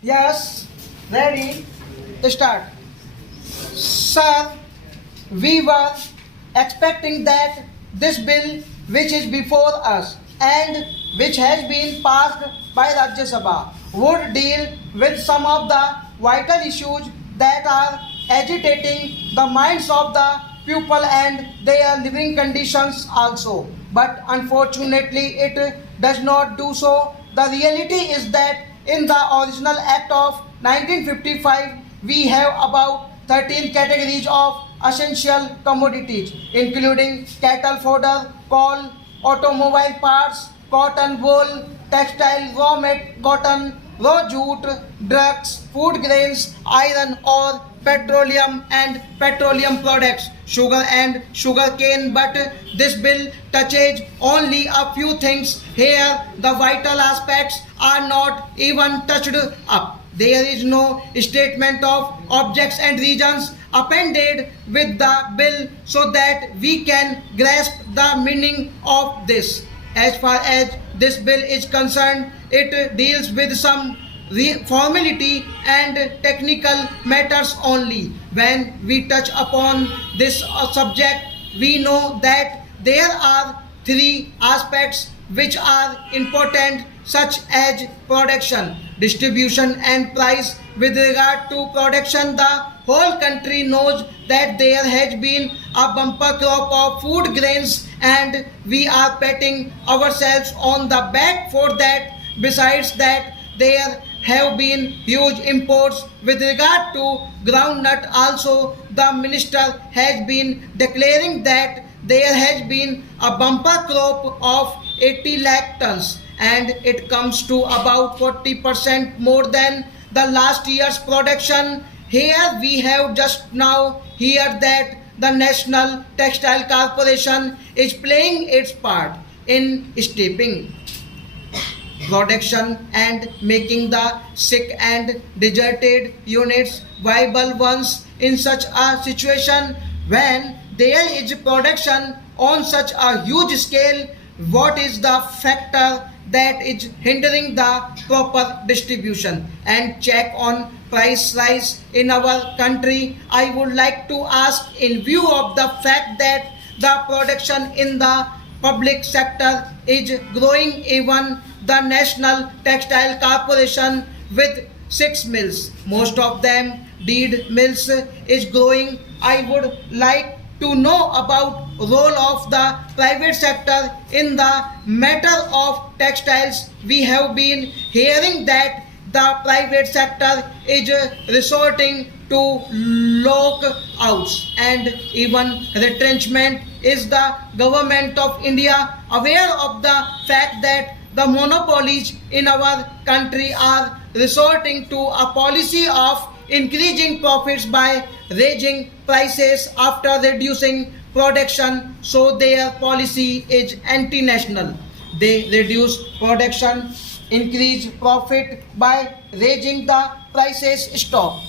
Yes, ready, start. Sir, we were expecting that this bill which is before us and which has been passed by Rajya Sabha would deal with some of the vital issues that are agitating the minds of the people and their living conditions also. But unfortunately, it does not do so. The reality is that in the original Act of 1955, we have about 13 categories of essential commodities, including cattle fodder, coal, automobile parts, cotton wool, textile, cotton, raw jute, drugs, food grains, iron ore, petroleum and petroleum products, sugar and sugar cane. But this bill touches only a few things. Here, the vital aspects are not even touched up. There is no statement of objects and regions appended with the bill so that we can grasp the meaning of this. As far as this bill is concerned, it deals with some formality and technical matters only. When we touch upon this subject, we know that there are three aspects which are important, such as production, distribution and price. With regard to production, the whole country knows that there has been a bumper crop of food grains and we are patting ourselves on the back for that. Besides that, there have been huge imports. With regard to groundnut also, the minister has been declaring that there has been a bumper crop of 80 lakh tons and it comes to about 40% more than the last year's production. Here we have just now heard that the National Textile Corporation is playing its part in stepping production and making the sick and deserted units viable ones. In such a situation, when there is production on such a huge scale, what is the factor that is hindering the proper distribution and check on price rise in our country? I would like to ask, in view of the fact that the production in the public sector is growing, even the National Textile Corporation with 6 mills, most of them deed mills, is growing. I would like to know about role of the private sector in the matter of textiles. We have been hearing that the private sector is resorting to lockouts and even retrenchment. Is the government of India aware of the fact that the monopolies in our country are resorting to a policy of increasing profits by raising prices after reducing production? So their policy is anti-national. They reduce production, increase profit by raising the prices. Stop.